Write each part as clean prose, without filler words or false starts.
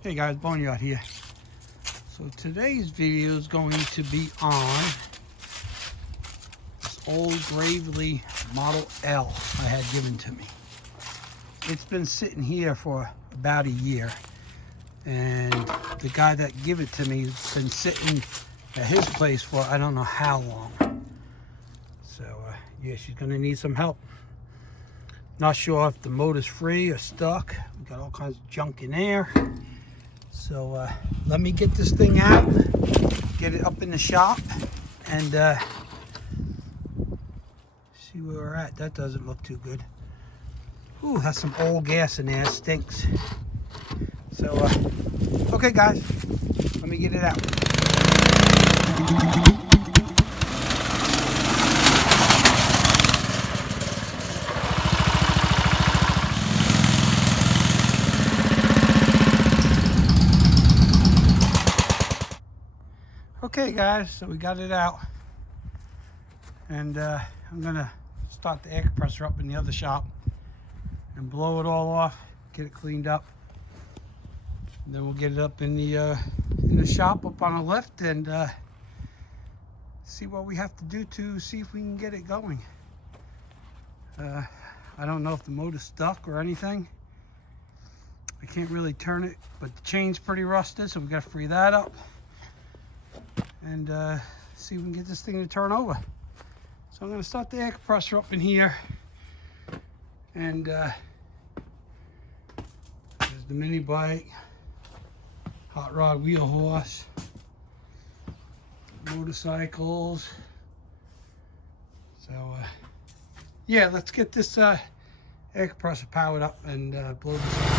Hey guys, Boneyard here. So today's video is going to be on this old Gravely Model L I had given to me. It's been sitting here for about a year, and the guy that gave it to me has been sitting at his place for I don't know how long. So yeah, she's gonna need some help. Not sure if the motor's free or stuck. We got all kinds of junk in there. So let me get this thing out, get it up in the shop, and see where we're at. That doesn't look too good. Ooh, that's some old gas in there, it stinks. So, okay guys, let me get it out. Okay guys, so we got it out, and I'm gonna start the air compressor up in the other shop and blow it all off, get it cleaned up, and then we'll get it up in the shop up on the lift and see what we have to do to see if we can get it going. I don't know if the motor's stuck or anything. I can't really turn it, but the chain's pretty rusted, so we gotta free that up and see if we can get this thing to turn over. So I'm going to start the air compressor up in here, and there's the mini bike, hot rod wheel horse, motorcycles. So yeah, let's get this air compressor powered up and blow this up.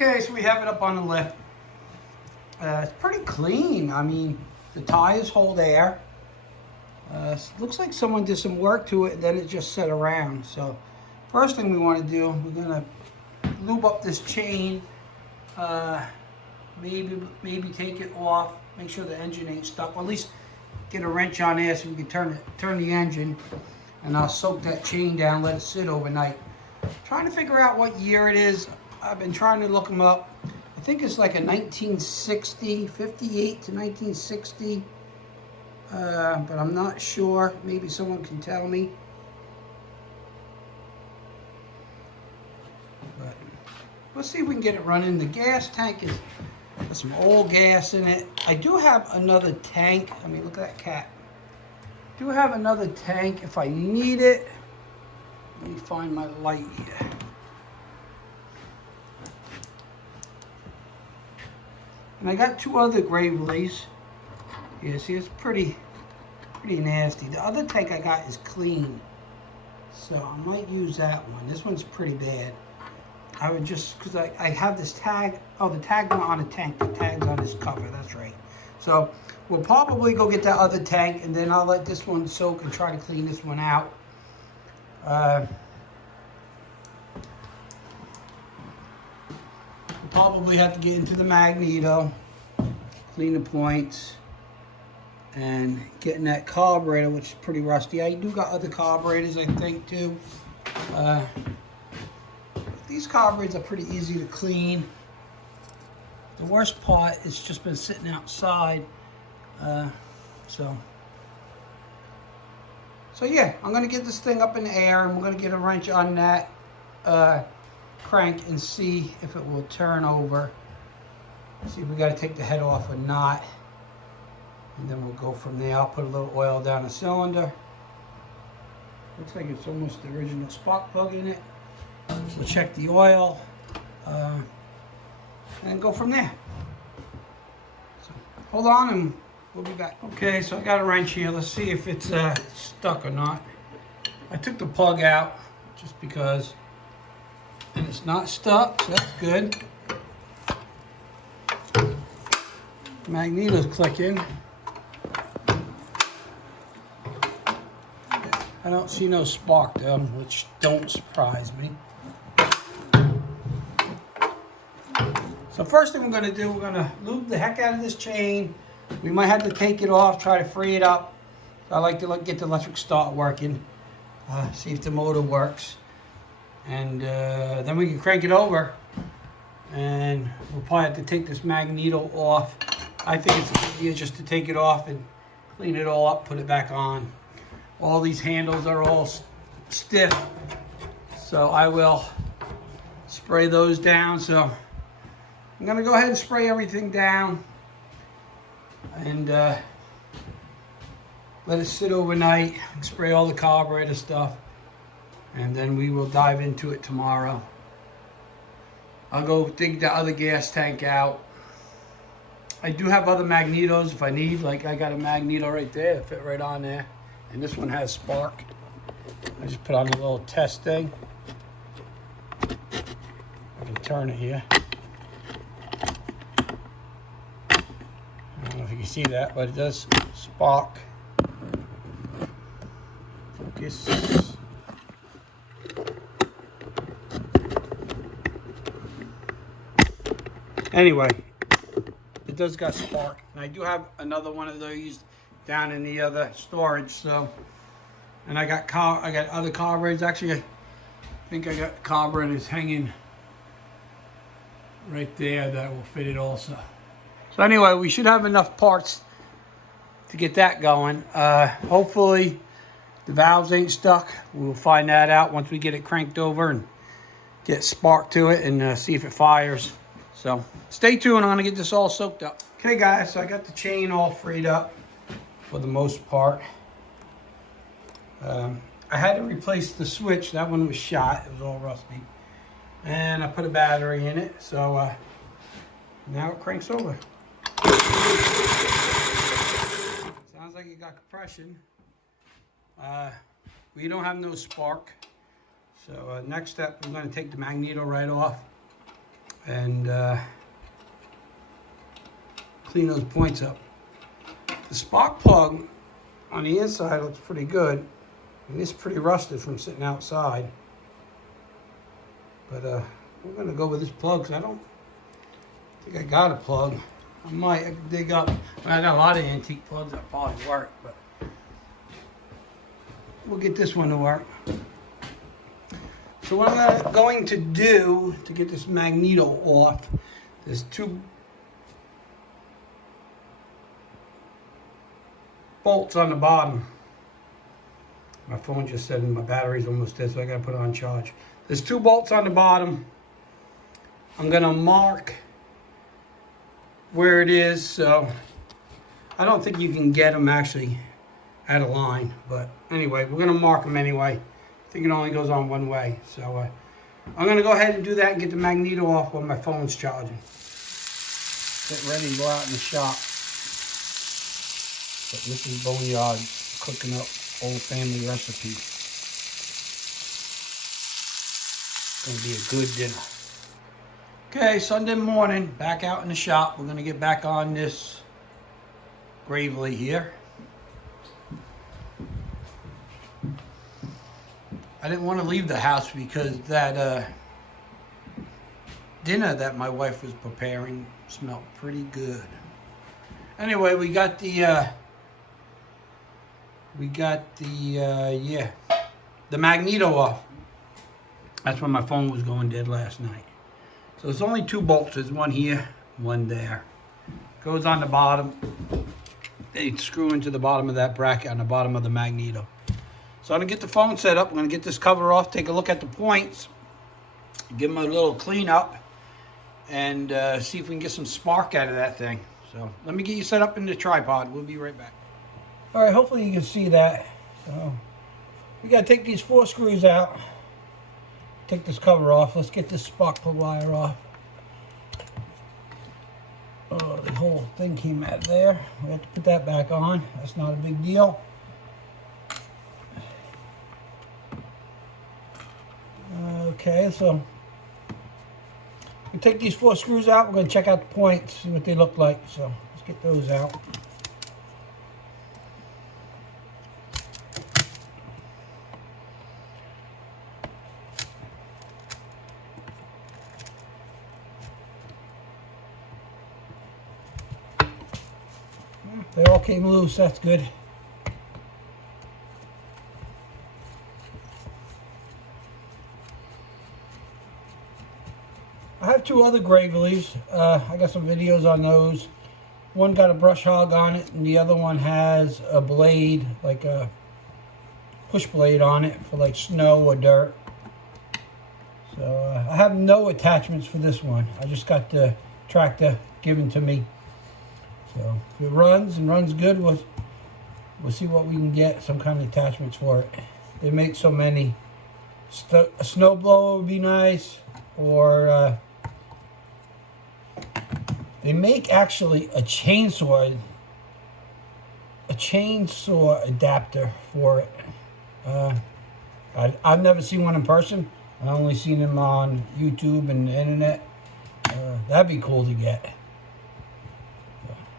Okay, so we have it up on the lift. It's pretty clean. I mean, the tires hold air. Looks like someone did some work to it and then it just set around. So first thing we want to do, we're going to lube up this chain. Maybe take it off, make sure the engine ain't stuck, or at least get a wrench on there so we can turn the engine, and I'll soak that chain down, let it sit overnight. Trying to figure out what year it is. I've been trying to look them up. I think it's like a 1960, 58 to 1960, but I'm not sure. Maybe someone can tell me. But we'll see if we can get it running. The gas tank there's some old gas in it. I do have another tank. I mean, look at that cat. I do have another tank if I need it. Let me find my light here. And I got two other Gravely's. Yeah, see, it's pretty nasty. The other tank I got is clean. So I might use that one. This one's pretty bad. I would just, because I have this tag. Oh, the tag's not on the tank. The tag's on this cover. That's right. So we'll probably go get that other tank, and then I'll let this one soak and try to clean this one out. We'll probably have to get into the Magneto, clean the points, and getting that carburetor, which is pretty rusty. I do got other carburetors, I think, too. These carburetors are pretty easy to clean. The worst part is just been sitting outside. So yeah, I'm gonna get this thing up in the air, and we're gonna get a wrench on that crank and see if it will turn over. See if we gotta take the head off or not. And then we'll go from there. I'll put a little oil down the cylinder. Looks like it's almost the original spark plug in it. We'll check the oil and go from there. So hold on and we'll be back. Okay, so I got a wrench here. Let's see if it's stuck or not. I took the plug out just because, and it's not stuck, so that's good. Magneto's clicking. I don't see no spark though, which don't surprise me. So first thing we're going to do, we're going to lube the heck out of this chain. We might have to take it off, try to free it up. I like to get the electric start working, see if the motor works. And then we can crank it over. And we'll probably have to take this Magneto off. I think it's easier just to take it off and clean it all up, put it back on. All these handles are all stiff. So I will spray those down. So I'm going to go ahead and spray everything down and let it sit overnight, spray all the carburetor stuff, and then we will dive into it tomorrow. I'll go dig the other gas tank out. I do have other Magnetos if I need, like I got a Magneto right there that fit right on there, and this one has spark. I just put on a little test thing. I can turn it here. I don't know if you can see that, but it does spark. Focus. Anyway, it does got spark. And I do have another one of those down in the other storage, so. And I got other carburetors. Actually, I think I got carburetors hanging right there that will fit it also. So anyway, we should have enough parts to get that going. Hopefully the valves ain't stuck. We'll find that out once we get it cranked over and get spark to it and see if it fires. So stay tuned. I'm gonna get this all soaked up. Okay guys, so I got the chain all freed up for the most part. I had to replace the switch. That one was shot. It was all rusty. And I put a battery in it. So now it cranks over. Sounds like it got compression. We don't have no spark. So next step, I'm going to take the Magneto right off and clean those points up. The spark plug on the inside looks pretty good. And it's pretty rusted from sitting outside. But we're going to go with this plug because I don't think I got a plug. I might dig up. I got a lot of antique plugs that probably work, but we'll get this one to work. So what I'm going to do to get this Magneto off, there's two bolts on the bottom. My phone just said my battery's almost dead, so I gotta put it on charge. There's two bolts on the bottom. I'm gonna mark where it is, so I don't think you can get them actually at a line, but anyway, we're gonna mark them anyway. I think it only goes on one way, so I'm gonna go ahead and do that and get the Magneto off while my phone's charging. Get ready to go out in the shop. But Mrs. Boneyard cooking up old family recipe. Gonna be a good dinner. Okay, Sunday morning, back out in the shop. We're gonna get back on this Gravely here. I didn't want to leave the house because that dinner that my wife was preparing smelled pretty good. Anyway, we got the Magneto off. That's when my phone was going dead last night. So it's only 2 bolts. There's one here, one there. Goes on the bottom. They screw into the bottom of that bracket on the bottom of the Magneto. So I'm gonna get the phone set up. I'm gonna get this cover off, take a look at the points, give them a little clean up, and see if we can get some spark out of that thing. So let me get you set up in the tripod. We'll be right back. All right, hopefully you can see that. So we gotta take these 4 screws out. Take this cover off. Let's get this spark plug wire off. Oh, the whole thing came out of there. We have to put that back on. That's not a big deal. Okay, so we take these 4 screws out. We're going to check out the points, see what they look like. So let's get those out. They all came loose, that's good. I have 2 other Gravely's. I got some videos on those. One got a brush hog on it, and the other one has a blade, like a push blade on it for like snow or dirt. So I have no attachments for this one. I just got the tractor given to me. So if it runs and runs good, we'll see what we can get, some kind of attachments for it. They make so many. A snow blower would be nice, or they make actually a chainsaw adapter for it. I've never seen one in person. I've only seen them on YouTube and the internet. That'd be cool to get.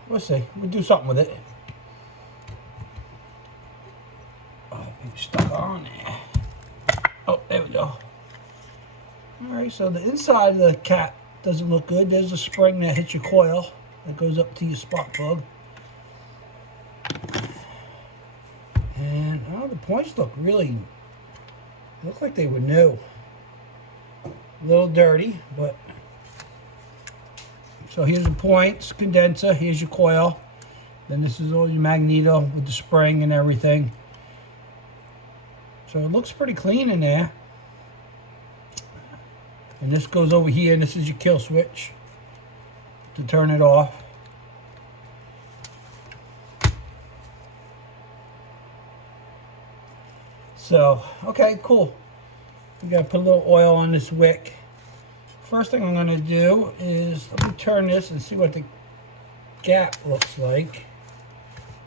We'll see. We'll do something with it. Oh, it's stuck on there. Oh, there we go. Alright, so the inside of the cap doesn't look good. There's a spring that hits your coil that goes up to your spark plug. And the points look like they were new. A little dirty, but so here's the points, condenser, here's your coil. Then this is all your Magneto with the spring and everything. So it looks pretty clean in there. And this goes over here, and this is your kill switch to turn it off. So, okay, cool. We gotta put a little oil on this wick. First thing I'm going to do is, let me turn this and see what the gap looks like.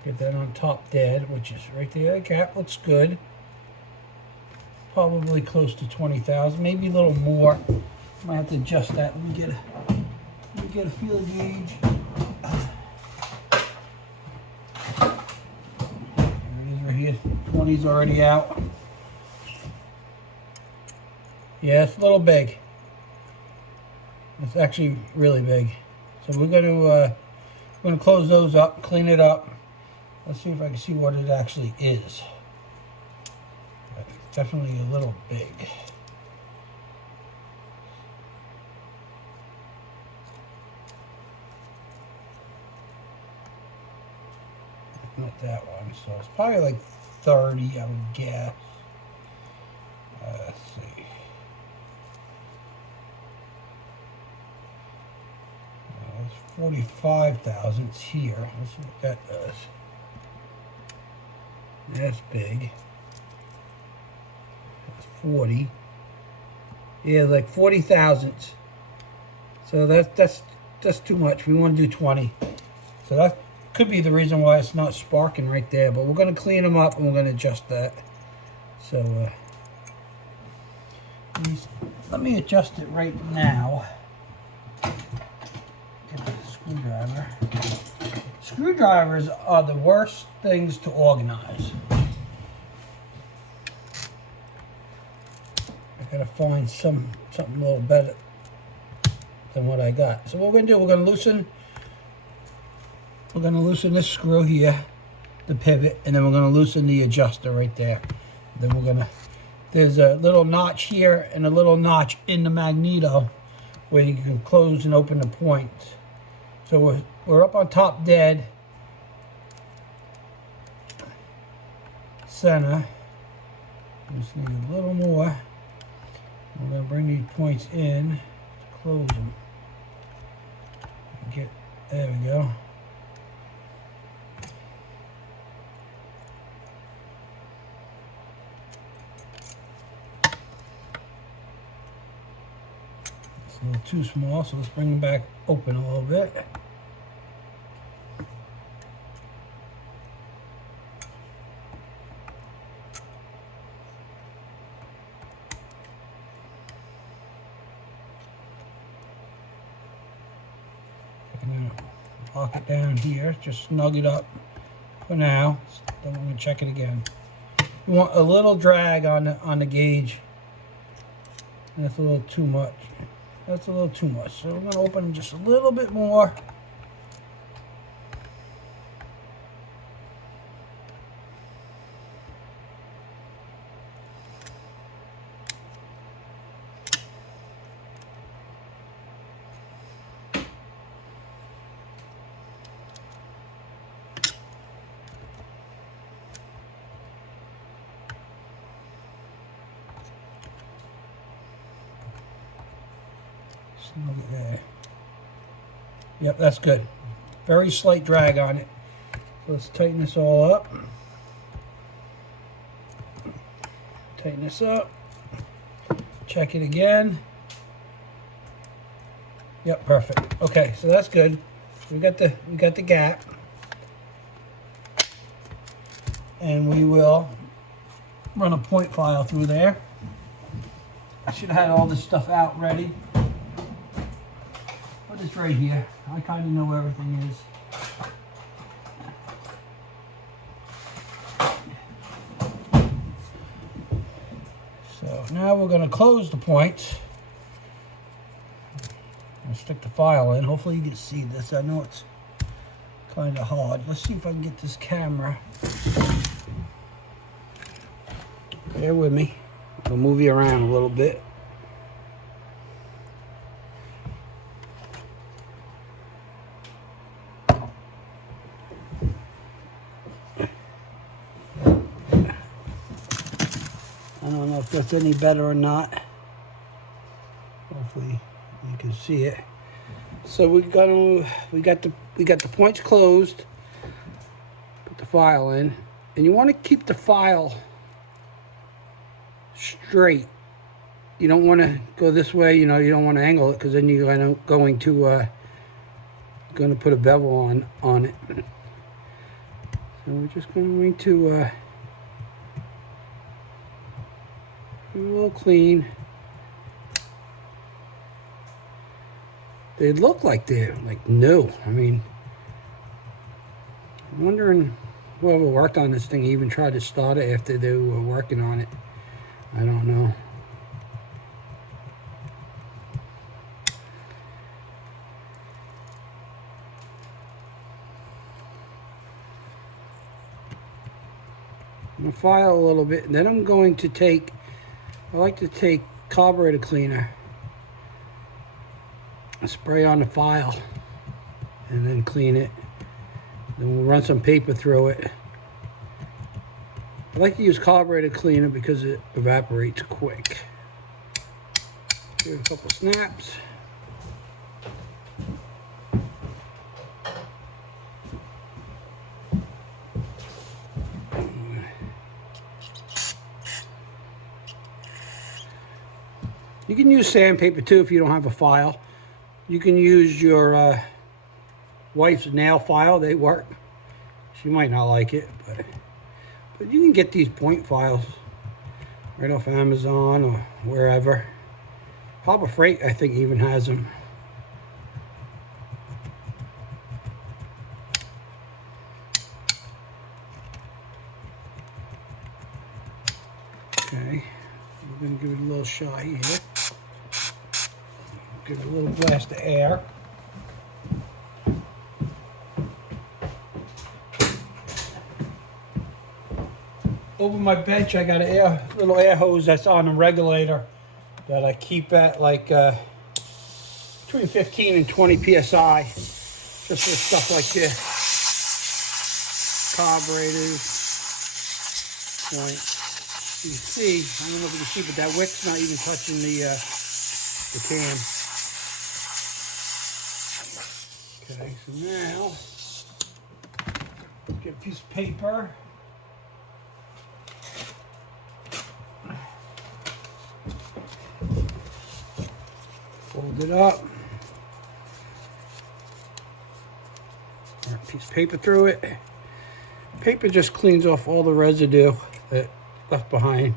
Get that on top dead, which is right there. The gap looks good. Probably close to 20,000, maybe a little more. Might have to adjust that. Let me get a feeler gauge. There it is right here. 20's already out. Yeah, it's a little big. It's actually really big. So we're going to close those up, clean it up. Let's see if I can see what it actually is. It's definitely a little big. Not that one. So it's probably like 30, I would guess. Let's see. It's 45 thousandths here. Let's see what that does. That's big. That's 40. Yeah, like 40 thousandths. So that's too much. We want to do 20. So that could be the reason why it's not sparking right there. But we're going to clean them up and we're going to adjust that. So let let me adjust it right now. Get the screwdriver. Screwdrivers are the worst things to organize. I gotta find something a little better than what I got. So what we're gonna do, we're gonna loosen this screw here, the pivot, and then we're gonna loosen the adjuster right there. Then there's a little notch here and a little notch in the Magneto where you can close and open the points. So we're up on top dead center. Just need a little more. We're going to bring these points in to close them. There we go. It's a little too small, so let's bring them back open a little bit. Lock it down here, just snug it up for now. Then we're going to check it again. You want a little drag on the gauge. That's a little too much. That's a little too much. So we're going to open just a little bit more. Snug it there. Yep, that's good. Very slight drag on it. So let's tighten this all up. Tighten this up. Check it again. Yep, perfect. Okay, so that's good. We got the gap. And we will run a point file through there. I should have had all this stuff out ready. But it's right here. I kind of know where everything is. So now we're going to close the points. I'll stick the file in. Hopefully you can see this. I know it's kind of hard. Let's see if I can get this camera. Bear with me. I'll move you around a little bit. I don't know if that's any better or not. Hopefully you can see it. So we got the points closed. Put the file in, and you want to keep the file straight. You don't want to go this way. You know, you don't want to angle it because then you're going to put a bevel on it. So we're just going to a little clean. They look like they're like new. I mean, I'm wondering whoever worked on this thing even tried to start it after they were working on it. I don't know. I'm going to file a little bit, and then I'm going to take, I like to take carburetor cleaner, spray on the file, and then clean it. Then we'll run some paper through it. I like to use carburetor cleaner because it evaporates quick. Give it a couple snaps. You can use sandpaper too if you don't have a file. You can use your wife's nail file. They work. She might not like it, but you can get these point files right off Amazon or wherever. Harbor Freight, I think, even has them. Okay, we're going to give it a little shot here. Give it a little blast of air. Over my bench, I got a little air hose that's on a regulator that I keep at like between 15 and 20 psi, just for stuff like this. Carburetors. Point. You can see, I don't know if you can see, but that wick's not even touching the can. Okay, so now get a piece of paper. Fold it up. Run a piece of paper through it. Paper just cleans off all the residue that left behind.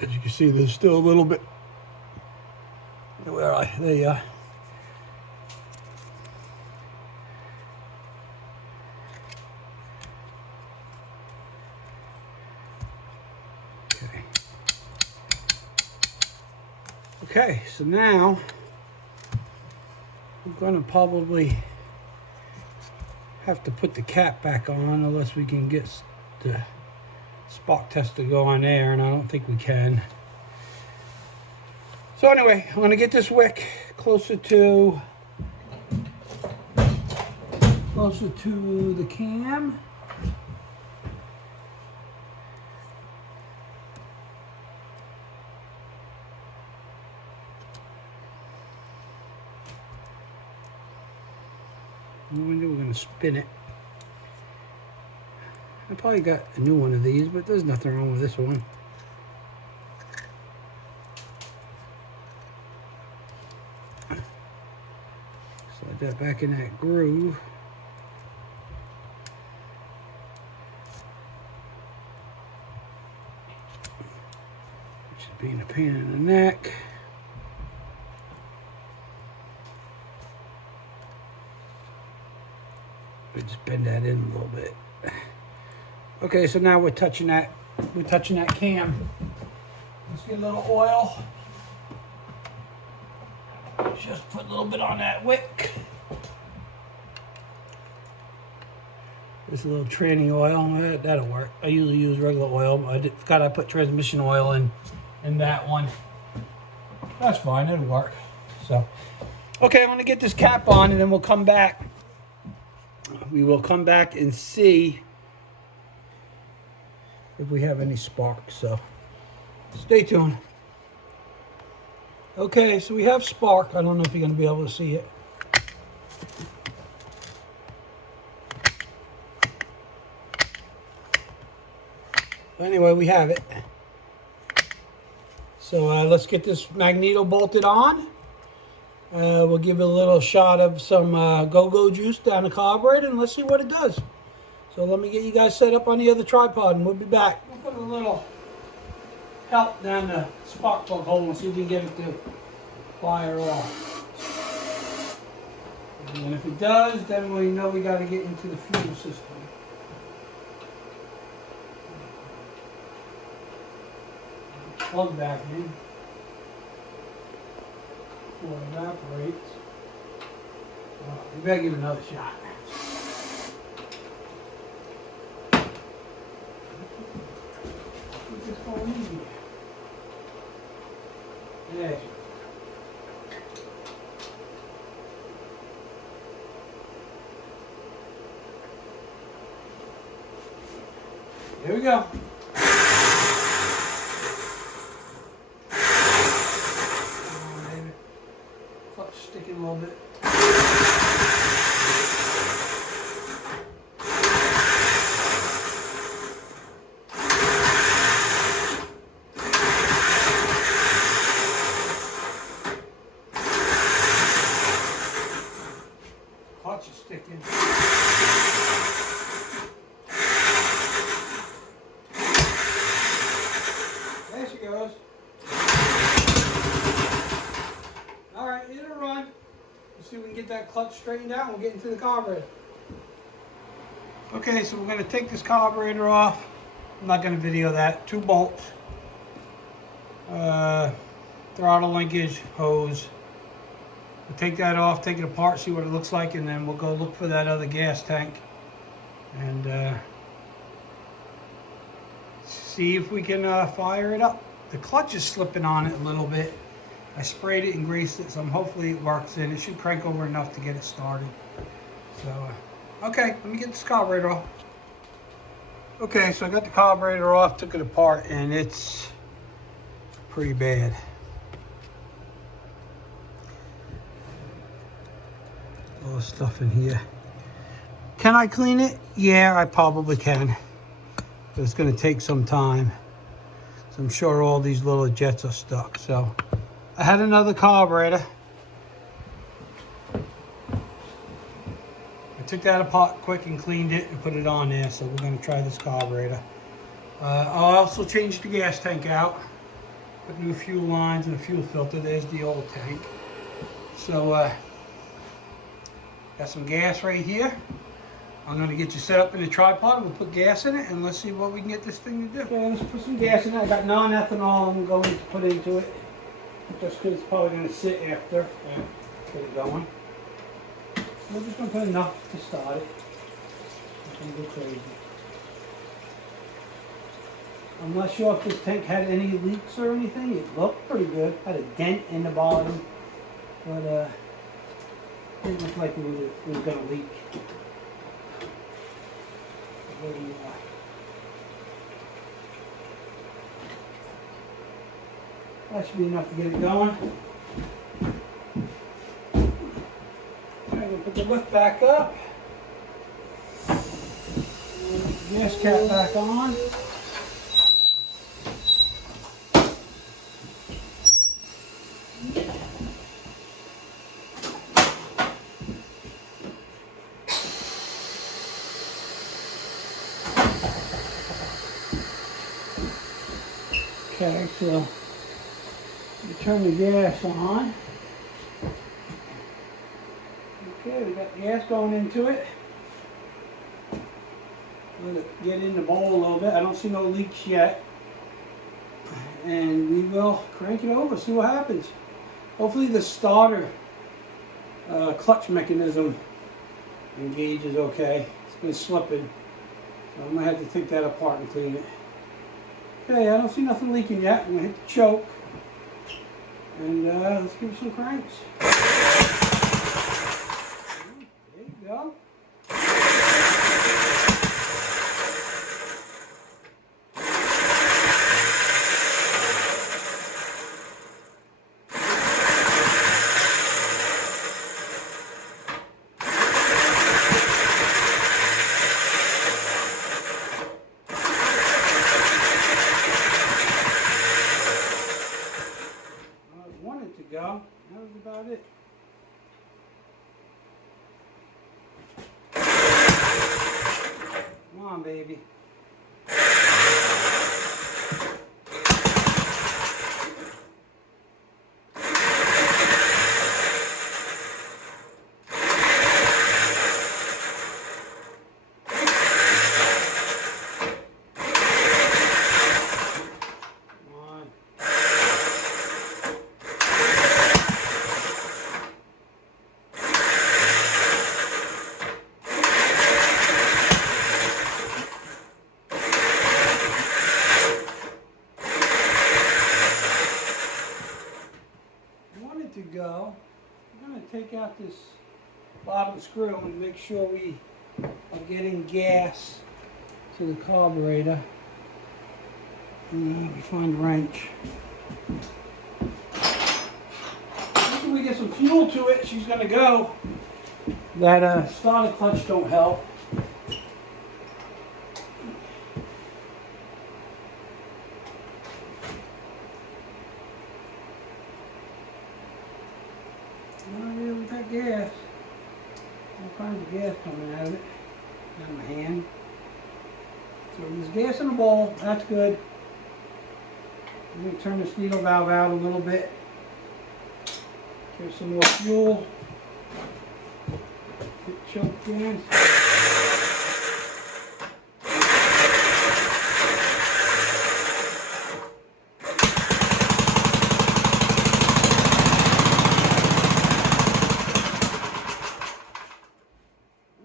As you can see, there's still a little bit. There you are. Okay, so now I'm going to probably have to put the cap back on unless we can get the spark test to go on there, and I don't think we can. So anyway, I'm going to get this wick closer to the cam. We're going to spin it. I probably got a new one of these, but there's nothing wrong with this one. Slide that back in that groove. Which is being a pain in the neck. Just bend that in a little bit. Okay, so now we're touching that cam. Let's get a little oil. Just put a little bit on that wick. Just a little tranny oil. That'll work. I usually use regular oil, but I forgot I put transmission oil in that one. That's fine, it'll work. So, okay, I'm gonna get this cap on and then we'll come back. We will come back and see if we have any spark, so stay tuned. Okay, so we have spark. I don't know if you're going to be able to see it. Anyway, we have it. So let's get this Magneto bolted on. We'll give it a little shot of some go-go juice down the carburetor and let's see what it does. So let me get you guys set up on the other tripod and we'll be back. We'll put a little help down the spark plug hole and see if we can get it to fire off. And if it does, then we know we got to get into the fuel system. Plug back in. Before it evaporates. We better give it another shot. Put this going in here. There. Here we go. Sticking a little bit. Clutch is sticking. get that clutch straightened out and we'll get into the carburetor. Okay, so we're going to take this carburetor off. I'm not going to video that. 2 bolts. Throttle linkage, hose. We'll take that off, take it apart, see what it looks like, and then we'll go look for that other gas tank. And see if we can fire it up. The clutch is slipping on it a little bit. I sprayed it and greased it, so hopefully it works in. It should crank over enough to get it started. So, okay, let me get this carburetor off. Okay, so I got the carburetor off, took it apart, and it's pretty bad. All the stuff in here. Can I clean it? Yeah, I probably can. But it's going to take some time. So I'm sure all these little jets are stuck. So I had another carburetor. I took that apart quick and cleaned it and put it on there. So we're going to try this carburetor. I'll also change the gas tank out. Put new fuel lines and a fuel filter. There's the old tank. So got some gas right here. I'm going to get you set up in a tripod. We'll put gas in it and let's see what we can get this thing to do. Okay, let's put some gas in it. I got non-ethanol I'm going to put into it. Just because it's probably going to sit after. Yeah, get it going. We're just going to put enough to start it. Nothing go crazy. I'm not sure if this tank had any leaks or anything. It looked pretty good. Had a dent in the bottom. But didn't look like it was going to leak. That should be enough to get it going. I'm going to put the lift back up. And gas cap back on. Okay, so we turn the gas on. Okay, we got the gas going into it. Let it get in the bowl a little bit. I don't see no leaks yet. And we will crank it over, see what happens. Hopefully the starter clutch mechanism engages okay. It's been slipping. So I'm going to have to take that apart and clean it. Okay, I don't see nothing leaking yet. I'm going to hit the choke. And let's give it some cranks. There you go. Go. That was about it. Come on, baby. Go. I'm going to take out this bottom screw and make sure we are getting gas to the carburetor. And let me find a wrench. After we get some fuel to it, she's going to go. That starter clutch don't help. We got gas. All kinds of gas coming out of it. Got my hand. So there's gas in the bowl. That's good. Let me turn this needle valve out a little bit. Give some more fuel. choke cans.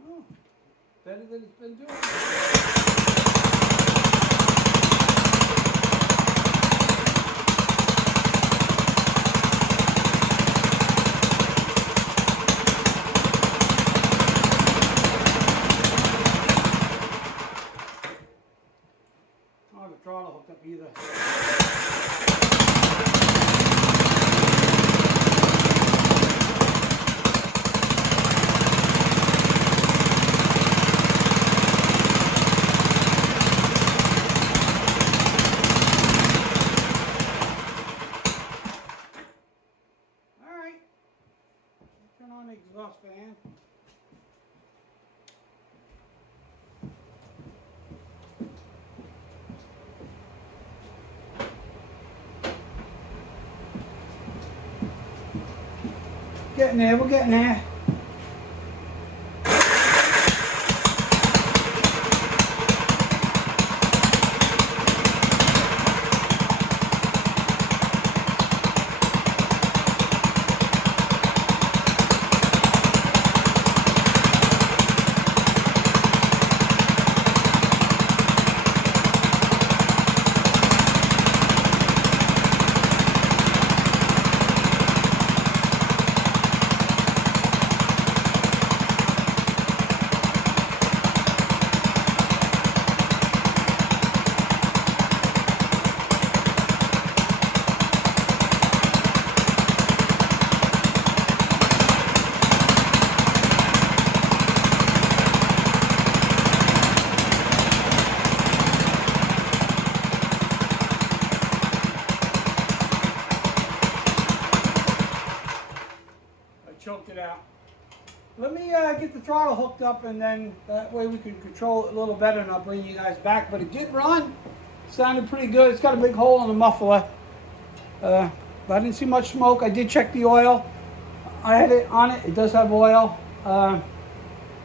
Oh, better than it's been doing. The throttle hooked up either. All right. Turn on the exhaust fan. Getting there, we're getting there. Choked it out. Let me get the throttle hooked up, and then that way we can control it a little better, and I'll bring you guys back. But it did run. Sounded pretty good. It's got a big hole in the muffler. But I didn't see much smoke. I did check the oil. I had it on it. It does have oil.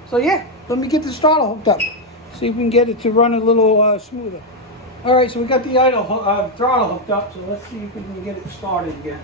So yeah, let me get the throttle hooked up. See if we can get it to run a little smoother. All right, so we got the throttle hooked up. So let's see if we can get it started again.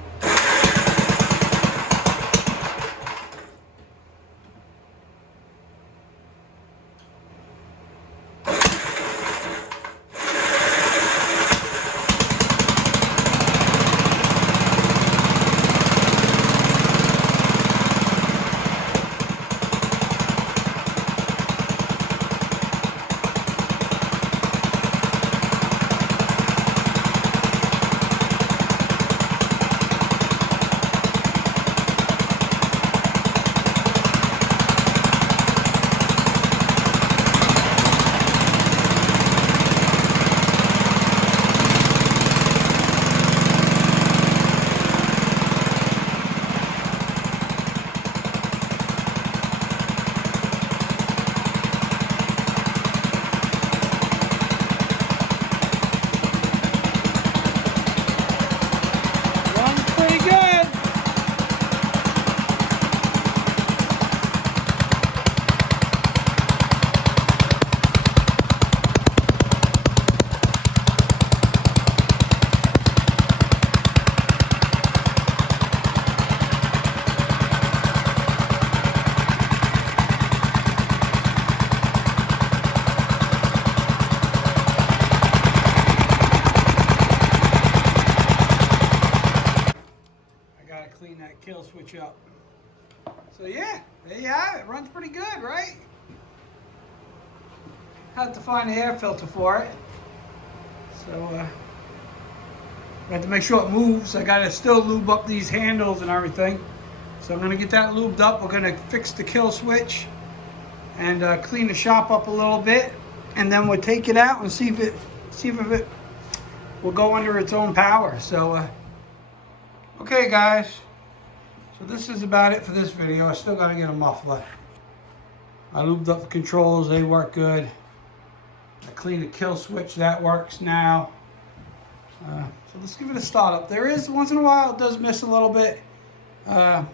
Clean that kill switch up. So yeah, there you have it. Runs pretty good, right? Had to find an air filter for it. So I have to make sure it moves. I gotta still lube up these handles and everything. So I'm gonna get that lubed up. We're gonna fix the kill switch and clean the shop up a little bit, and then we'll take it out and see if it will go under its own power. So okay guys, so this is about it for this video. I still got to get a muffler. I lubed up the controls, they work good. I cleaned the kill switch, that works now. So let's give it a start up. There is, once in a while, it does miss a little bit. I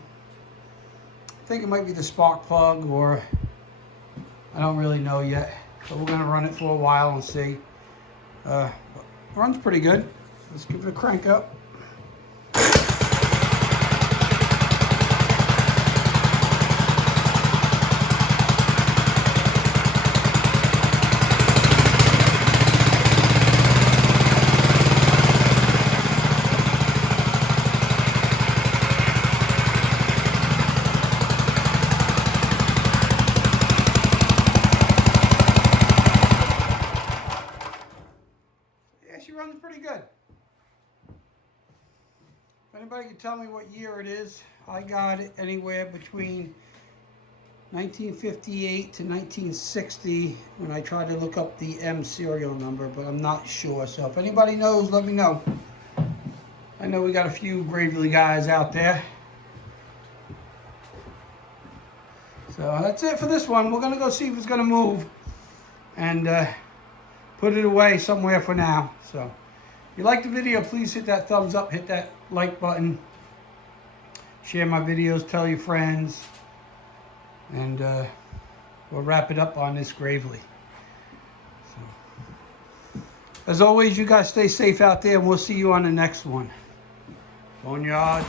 think it might be the spark plug, or I don't really know yet, but we're gonna run it for a while and see. Runs pretty good. Let's give it a crank up. She runs pretty good. If anybody can tell me what year it is, I got it anywhere between 1958 to 1960 when I tried to look up the M serial number, but I'm not sure. So if anybody knows, let me know. I know we got a few Gravely guys out there. So that's it for this one. We're going to go see if it's going to move and put it away somewhere for now. So if you like the video, please hit that thumbs up, hit that like button, share my videos, tell your friends, and we'll wrap it up on this Gravely. So, as always, you guys stay safe out there, and we'll see you on the next one. Boneyard.